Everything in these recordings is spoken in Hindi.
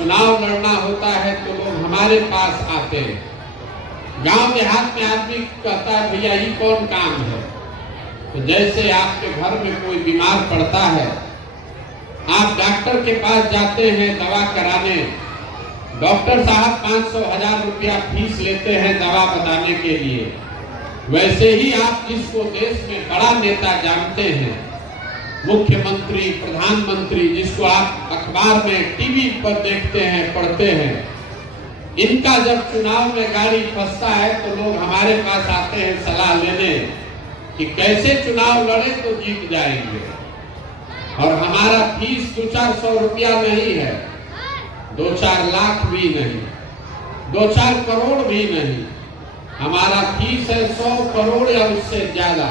चुनाव लड़ना होता है तो लोग हमारे पास आते हैं। गांव देहात में आदमी कहता है भैया ये कौन काम है। तो जैसे आपके घर में कोई बीमार पड़ता है, आप डॉक्टर के पास जाते हैं दवा कराने, डॉक्टर साहब 500-1000 रुपया फीस लेते हैं दवा बताने के लिए। वैसे ही आप जिसको देश में बड़ा नेता जानते हैं, मुख्यमंत्री, प्रधानमंत्री, जिसको आप अखबार में, टीवी पर देखते हैं, पढ़ते हैं, इनका जब चुनाव में गाड़ी फंसता है तो लोग हमारे पास आते हैं सलाह लेने कि कैसे चुनाव लड़े तो जीत जाएंगे। और हमारा फीस 200-400 रुपया नहीं है, 2-4 लाख भी नहीं, 2-4 करोड़ भी नहीं। हमारा फीस है 100 करोड़ या उससे ज्यादा।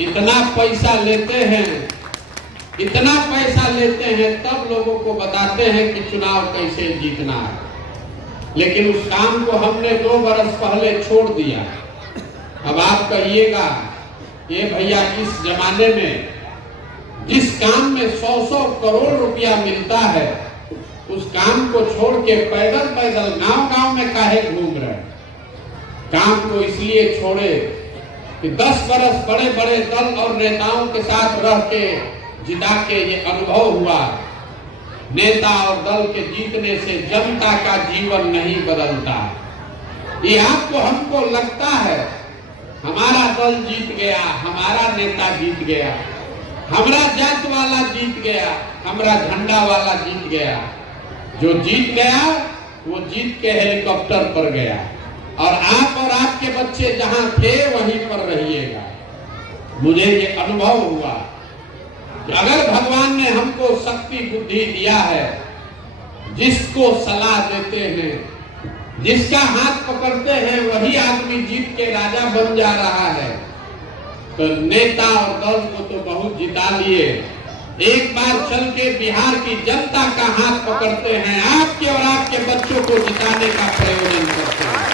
इतना पैसा लेते हैं, इतना पैसा लेते हैं, तब लोगों को बताते हैं कि चुनाव कैसे जीतना है। लेकिन उस काम को हमने 2 बरस पहले छोड़ दिया। अब आप कहिएगा ये भैया इस जमाने में जिस काम में 100-100 करोड़ रुपया मिलता है, उस काम को छोड़ के पैदल पैदल गांव-गांव में काहे घूम रहे हैं। काम को इसलिए छोड़े कि 10 बरस बड़े बड़े दल और नेताओं के साथ रह के जिता के ये अनुभव हुआ, नेता और दल के जीतने से जनता का जीवन नहीं बदलता। ये आपको हमको लगता है हमारा दल जीत गया, हमारा नेता जीत गया, हमारा जात वाला जीत गया, हमारा झंडा वाला जीत गया। जो जीत गया वो जीत के हेलीकॉप्टर पर गया, और आप और आपके बच्चे जहां थे वहीं पर रहिएगा। मुझे ये अनुभव हुआ कि अगर भगवान ने हमको शक्ति बुद्धि दिया है, जिसको सलाह देते हैं, जिसका हाथ पकड़ते हैं, वही आदमी जीत के राजा बन जा रहा है। तो नेता और दल को तो बहुत जिता लिए, एक बार चल के बिहार की जनता का हाथ पकड़ते हैं, आपके और आपके बच्चों को जिताने का प्रयोजन करते हैं।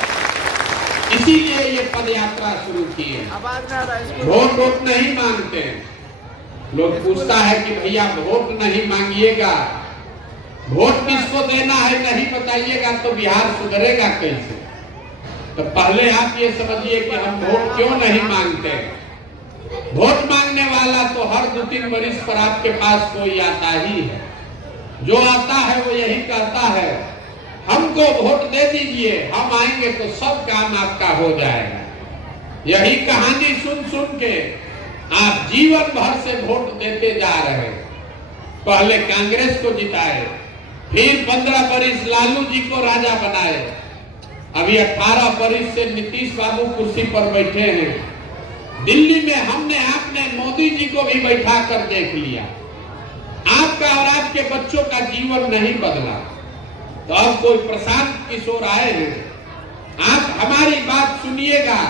इसीलिए ये पद यात्रा शुरू की है। वोट नहीं मांगते। लोग पूछता है कि भैया वोट नहीं मांगिएगा, वोट किसको देना है नहीं बताइएगा तो बिहार सुधरेगा कैसे। तो पहले आप ये समझिए कि हम वोट क्यों नहीं मांगते। वोट मांगने वाला तो हर 2-3 वर्ष पर आपके पास कोई आता ही है। जो आता है वो यही कहता है हमको वोट दे दीजिए, हम आएंगे तो सब काम आपका हो जाएगा। यही कहानी सुन सुन के आप जीवन भर से वोट देते जा रहे। पहले कांग्रेस को जिताए, फिर 15 वर्ष लालू जी को राजा बनाए, अभी 18 वर्ष से नीतीश बाबू कुर्सी पर बैठे हैं। दिल्ली में हमने आपने मोदी जी को भी बैठा कर देख लिया। आपका और आपके बच्चों का जीवन नहीं बदला। तो अब कोई प्रशांत किशोर आए हैं, आप हमारी बात सुनिएगा,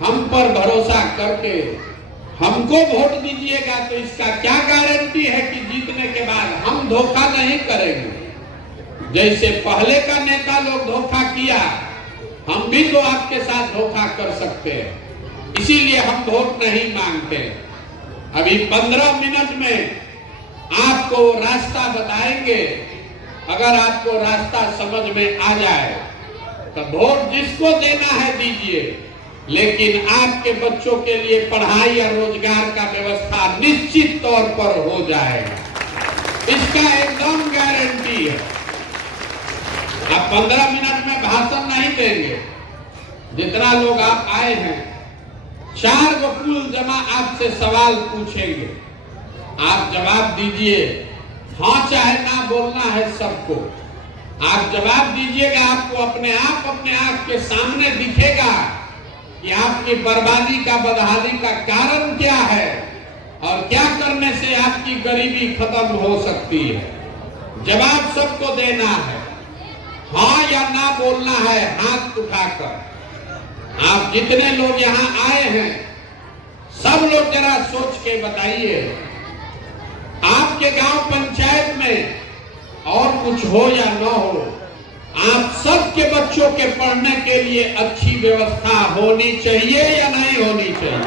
हम पर भरोसा करके हमको वोट दीजिएगा। तो इसका क्या गारंटी है कि जीतने के बाद हम धोखा नहीं करेंगे। जैसे पहले का नेता लोग धोखा किया, हम भी तो आपके साथ धोखा कर सकते हैं। इसीलिए हम वोट नहीं मांगते। अभी 15 मिनट में आपको रास्ता बताएंगे। अगर आपको रास्ता समझ में आ जाए तो वोट जिसको देना है दीजिए, लेकिन आपके बच्चों के लिए पढ़ाई और रोजगार का व्यवस्था निश्चित तौर पर हो जाएगा। इसका एकदम गारंटी है। आप 15 मिनट में भाषण नहीं देंगे। जितना लोग आप आए हैं, 4 वकील जमा आपसे सवाल पूछेंगे, आप जवाब दीजिए। हाँ चाहे ना बोलना है सबको, आप जवाब दीजिएगा। आपको अपने आंख के सामने दिखेगा कि आपकी बर्बादी का, बदहाली का कारण क्या है और क्या करने से आपकी गरीबी खत्म हो सकती है। जवाब सबको देना है, हाँ या ना बोलना है हाथ उठाकर। आप जितने लोग यहाँ आए हैं, सब लोग जरा सोच के बताइए, आपके गांव पंचायत में और कुछ हो या न हो, आप सबके बच्चों के पढ़ने के लिए अच्छी व्यवस्था होनी चाहिए या नहीं होनी चाहिए।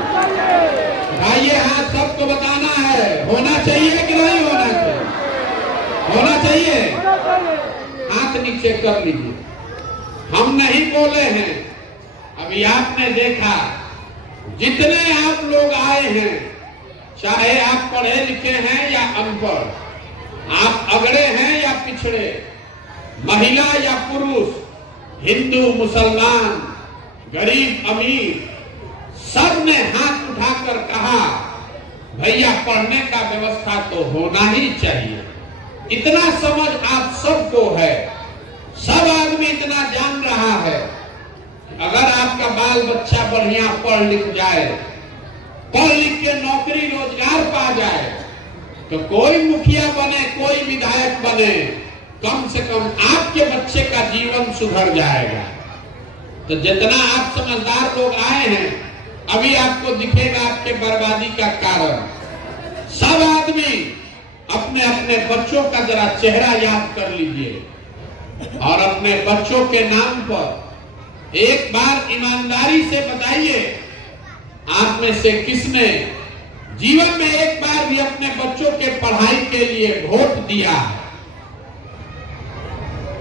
भाई हाँ सबको बताना है, होना चाहिए कि नहीं होना चाहिए। होना चाहिए। हाथ नीचे कर लीजिए। हम नहीं बोले हैं। अभी आपने देखा जितने आप लोग आए हैं, चाहे आप पढ़े लिखे हैं या अनपढ़, आप अगड़े हैं या पिछड़े, महिला या पुरुष, हिंदू मुसलमान, गरीब अमीर, सब ने हाथ उठाकर कहा भैया पढ़ने का व्यवस्था तो होना ही चाहिए। इतना समझ आप सबको है, सब आदमी इतना जान रहा है, अगर आपका बाल बच्चा बढ़िया पढ़ लिख जाए, पढ़ लिख के नौकरी रोजगार पा जाए, तो कोई मुखिया बने, कोई विधायक बने, कम से कम आपके बच्चे का जीवन सुधर जाएगा। तो जितना आप समझदार लोग आए हैं, अभी आपको दिखेगा आपके बर्बादी का कारण। सब आदमी अपने अपने बच्चों का जरा चेहरा याद कर लीजिए और अपने बच्चों के नाम पर एक बार ईमानदारी से बताइए, आप में से किसने जीवन में एक बार भी अपने बच्चों के पढ़ाई के लिए वोट दिया है?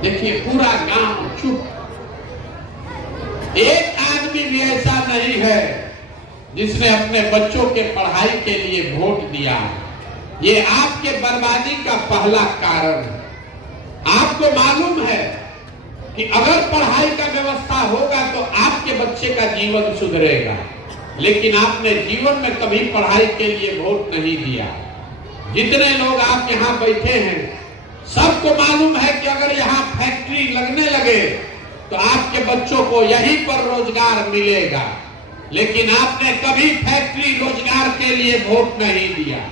देखिए पूरा गांव चुप, एक आदमी भी ऐसा नहीं है जिसने अपने बच्चों के पढ़ाई के लिए वोट दिया। ये आपके बर्बादी का पहला कारण है। आपको मालूम है कि अगर पढ़ाई का व्यवस्था होगा तो आपके बच्चे का जीवन सुधरेगा, लेकिन आपने जीवन में कभी पढ़ाई के लिए वोट नहीं दिया। जितने लोग आप यहाँ बैठे हैं, सबको मालूम है कि अगर यहाँ फैक्ट्री लगने लगे तो आपके बच्चों को यहीं पर रोजगार मिलेगा, लेकिन आपने कभी फैक्ट्री रोजगार के लिए वोट नहीं दिया।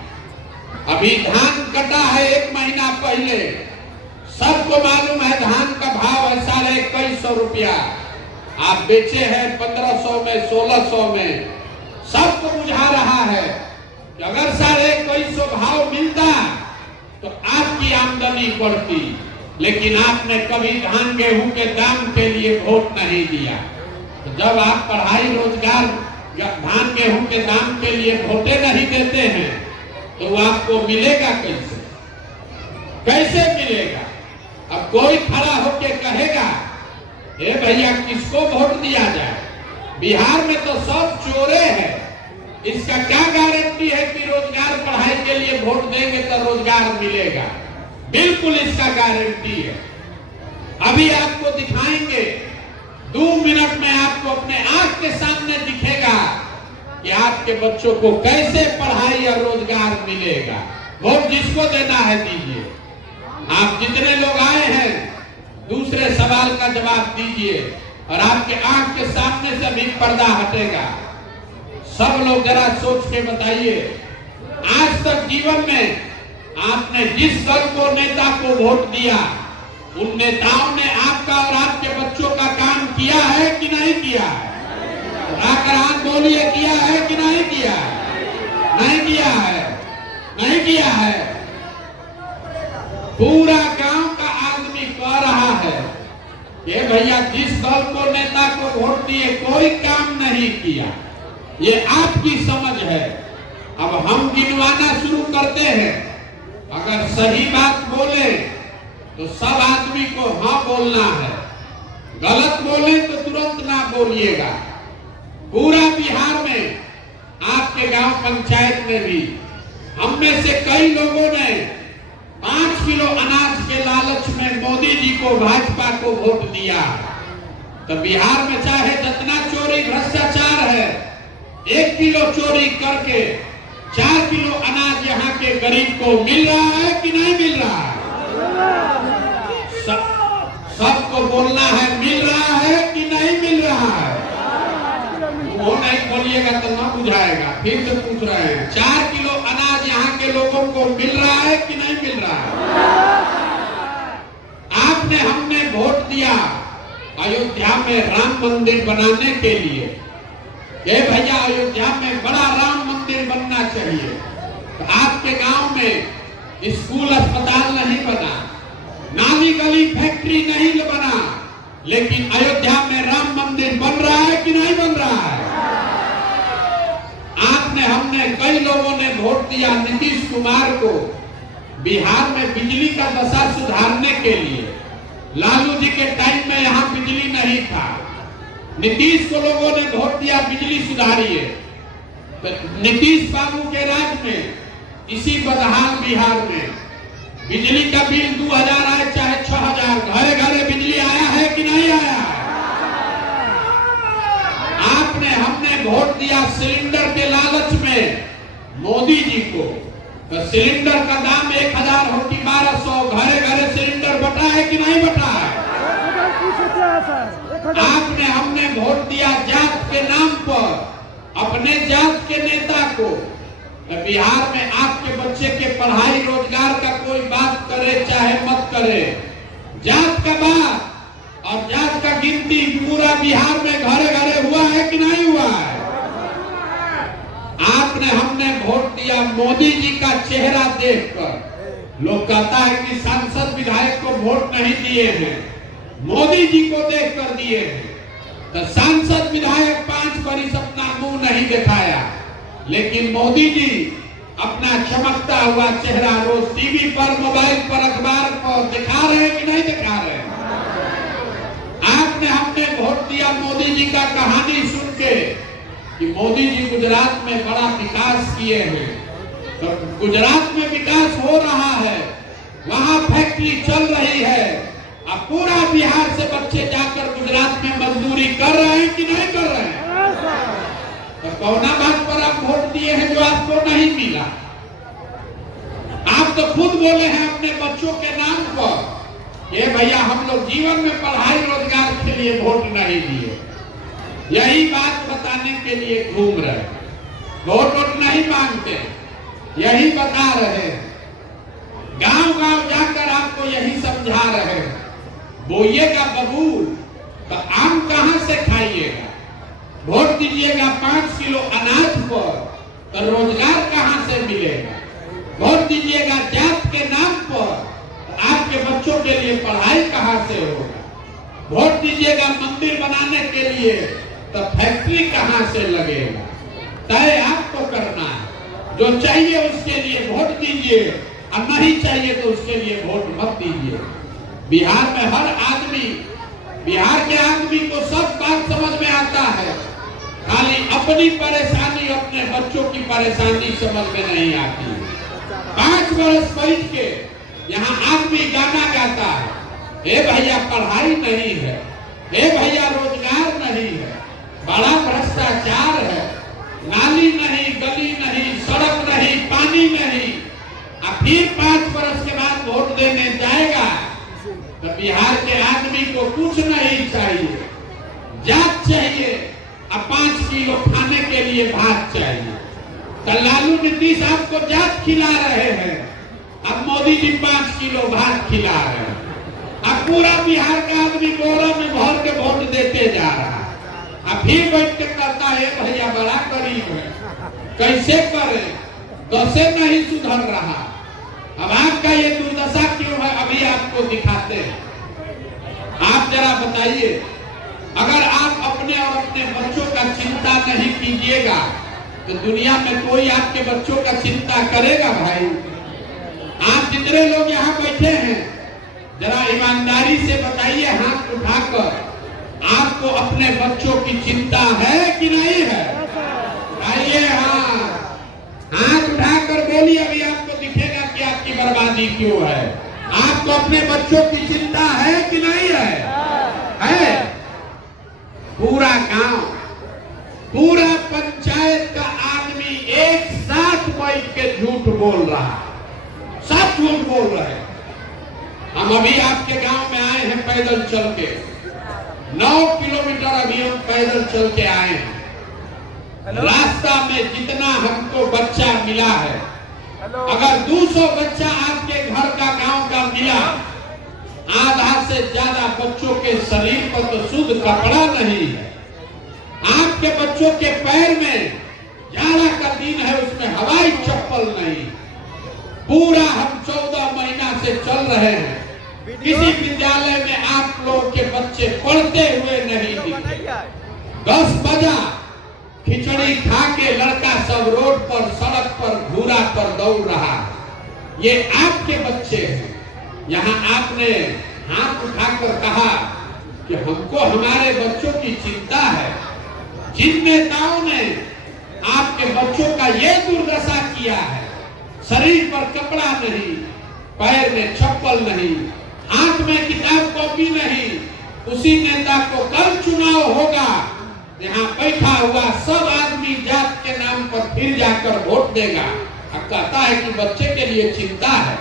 अभी धान कटा है 1 महीना पहले, सबको मालूम है धान का भाव है 2150 रुपया, आप बेचे हैं 1500 में, 1600 में। सबको बुझा रहा है कि अगर 2150 भाव मिलता तो आपकी आमदनी बढ़ती, लेकिन आपने कभी धान गेहूं के दाम के लिए वोट नहीं दिया। तो जब आप पढ़ाई रोजगार धान गेहूं के दाम के लिए वोटे नहीं देते हैं तो वो आपको मिलेगा कैसे? कैसे मिलेगा? अब कोई खड़ा होके कहेगा ए भैया किसको वोट दिया जाए? बिहार में तो सब चोरे हैं, इसका क्या गारंटी है कि रोजगार पढ़ाई के लिए वोट देंगे तो रोजगार मिलेगा? बिल्कुल इसका गारंटी है। अभी आपको दिखाएंगे, 2 मिनट में आपको अपने आंख के सामने दिखेगा कि आपके बच्चों को कैसे पढ़ाई और रोजगार मिलेगा। वोट जिसको देना है दीजिए। आप जितने लोग आए हैं, दूसरे सवाल का जवाब दीजिए और आपके आंख के सामने से भी पर्दा हटेगा। सब लोग जरा सोच के बताइए, आज तक जीवन में आपने जिस दल को नेता को वोट दिया, उन नेताओं ने आपका और आपके बच्चों का काम किया है कि नहीं किया है? आकर हाथ बोलिए, किया है कि नहीं किया है? नहीं किया है, नहीं किया है। पूरा गांव का आदमी कह रहा है कि भैया जिस दल को नेता को वोट दिए कोई काम नहीं किया। ये आपकी समझ है। अब हम गिनवाना शुरू करते हैं। अगर सही बात बोले तो सब आदमी को हाँ बोलना है, गलत बोले तो तुरंत ना बोलिएगा। पूरा बिहार में, आपके गांव पंचायत में भी हम में से कई लोगों ने 5 किलो अनाज के लालच में मोदी जी को, भाजपा को वोट दिया। तो बिहार में चाहे जितना चोरी भ्रष्टाचार है, 1 किलो चोरी करके 4 किलो अनाज यहाँ के गरीब को मिल रहा है कि नहीं मिल रहा है? सबको बोलना है, मिल रहा है कि नहीं मिल रहा है? वो नहीं बोलिएगा तो ना बुझाएगा। फिर से पूछ रहे हैं, 4 किलो अनाज यहाँ के लोगों को मिल रहा है कि नहीं मिल रहा है? आपने, हमने वोट दिया अयोध्या में राम मंदिर बनाने के लिए। ये भैया अयोध्या में बड़ा राम मंदिर बनना चाहिए। तो आपके गांव में स्कूल अस्पताल नहीं बना, नाली गली फैक्ट्री नहीं बना, लेकिन अयोध्या में राम मंदिर बन रहा है कि नहीं बन रहा है? आपने, हमने, कई लोगों ने वोट दिया नीतीश कुमार को बिहार में बिजली का दशा सुधारने के लिए लालू जी के टाइम में यहाँ बिजली नहीं था। नीतीश को लोगों ने वोट दिया, बिजली सुधारिए। तो नीतीश बाबू के राज में इसी बदहाल बिहार में बिजली का बिल 2000 आए चाहे 6000, घरे घरे बिजली आया है कि नहीं आया? आपने हमने वोट दिया सिलेंडर के लालच में मोदी जी को, तो सिलेंडर का दाम 1000 हो कि 1200, घरे घरे सिलेंडर बटा है कि नहीं बटा है? आपने हमने वोट दिया जात के नाम पर अपने जात के नेता को। तो बिहार में आपके बच्चे के पढ़ाई रोजगार का कोई बात करे चाहे मत करे, जात का बात और जात का गिनती पूरा बिहार में घरे घरे हुआ है कि नहीं हुआ है? आपने हमने वोट दिया मोदी जी का चेहरा देखकर। लोग कहता है कि सांसद विधायक को वोट नहीं दिए हैं, मोदी जी को देखकर दिए हैं। तो सांसद विधायक 5 बरिस अपना मुंह नहीं दिखाया, लेकिन मोदी जी अपना चमकता हुआ चेहरा रोज टीवी पर, मोबाइल पर, अखबार पर दिखा रहे हैं कि नहीं दिखा रहे? आपने हमने वोट दिया मोदी जी का कहानी सुन के कि मोदी जी गुजरात में बड़ा विकास किए हैं। तो गुजरात में विकास हो रहा है, वहां फैक्ट्री चल रही है, अब पूरा बिहार से बच्चे जाकर गुजरात में मजदूरी कर रहे हैं कि नहीं कर रहे हैं? तो कौना बात पर आप वोट दिए हैं जो आपको नहीं मिला? आप तो खुद बोले हैं अपने बच्चों के नाम पर, ये भैया हम लोग जीवन में पढ़ाई रोजगार के लिए वोट नहीं दिए। यही बात बताने के लिए घूम रहे, वोट नहीं मांगते, यही बता रहे, गांव गांव जाकर आपको यही समझा रहे। बोइएगा बबूल तो आम कहां से खाइएगा? वोट दीजिएगा 5 किलो अनाज पर तो रोजगार कहां से मिलेगा? वोट दीजिएगा जात के नाम पर तो आपके बच्चों के लिए पढ़ाई कहां से होगा? वोट दीजिएगा मंदिर बनाने के लिए तो फैक्ट्री कहां से लगेगा? तय आपको करना है, जो चाहिए उसके लिए वोट दीजिए और नहीं चाहिए तो उसके लिए वोट मत दीजिए। बिहार में हर आदमी, बिहार के आदमी को सब बात समझ में आता है, खाली अपनी परेशानी, अपने बच्चों की परेशानी समझ में नहीं आती। 5 बरस बैठ के यहाँ आदमी गाना गाता है, हे भैया पढ़ाई नहीं है, हे भैया रोजगार नहीं है, बड़ा भ्रष्टाचार है, नाली नहीं, गली नहीं, सड़क नहीं, पानी नहीं। अब फिर 5 बरस के बाद वोट देने जाएगा तो बिहार के आदमी को कुछ नहीं चाहिए, जात चाहिए और 5 किलो खाने के लिए भात चाहिए। तो लालू नीतीश आपको जात खिला रहे हैं, अब मोदी जी 5 किलो भात खिला रहे हैं। अब पूरा बिहार का आदमी बोरा में भर के वोट देते जा रहा है। अब फिर बैठ के करता है भैया बड़ा गरीब है, कैसे करे, कैसे नहीं सुधर रहा। अब आपका ये दुर्दशा क्यों है, अभी आपको दिखाते हैं। आप जरा बताइए, अगर आप अपने और अपने बच्चों का चिंता नहीं कीजिएगा तो दुनिया में कोई आपके बच्चों का चिंता करेगा? भाई आप जितने लोग यहाँ बैठे हैं जरा ईमानदारी से बताइए हाथ उठाकर, आपको अपने बच्चों की चिंता है कि नहीं है? आइए हाथ उठाकर बोलिए, अभी आपको दिखेगा कि आपकी बर्बादी क्यों है। आपको अपने बच्चों की चिंता है कि नहीं है? है। पूरा गांव, पूरा पंचायत का आदमी एक साथ बैठ के झूठ बोल रहा, सब झूठ बोल रहे। हम अभी आपके गांव में आए हैं पैदल चल के, 9 किलोमीटर अभी हम पैदल चल के आए हैं। रास्ता में जितना हमको बच्चा मिला है, अगर 200 बच्चा आपके घर का गांव का मिला, आधा से ज्यादा बच्चों के शरीर पर तो शुद्ध कपड़ा नहीं है। आपके बच्चों के पैर में जाड़ा का दिन है, उसमें हवाई चप्पल नहीं। पूरा हम 14 महीना से चल रहे हैं, किसी विद्यालय में आप लोग के बच्चे पढ़ते हुए नहीं दिखे। 10 बजा खिचड़ी खा के लड़का सब रोड पर, सड़क पर, घूरा पर दौड़ रहा। ये आपके बच्चे हैं। यहाँ आपने हाथ उठाकर कहा कि हमको हमारे बच्चों की चिंता है। जिन नेताओं ने आपके बच्चों का ये दुर्दशा किया है, शरीर पर कपड़ा नहीं, पैर में चप्पल नहीं, हाथ में किताब कॉपी नहीं, उसी नेता को कल चुनाव होगा, यहाँ बैठा हुआ सब आदमी जात के नाम पर फिर जाकर वोट देगा और कहता है कि बच्चे के लिए चिंता है।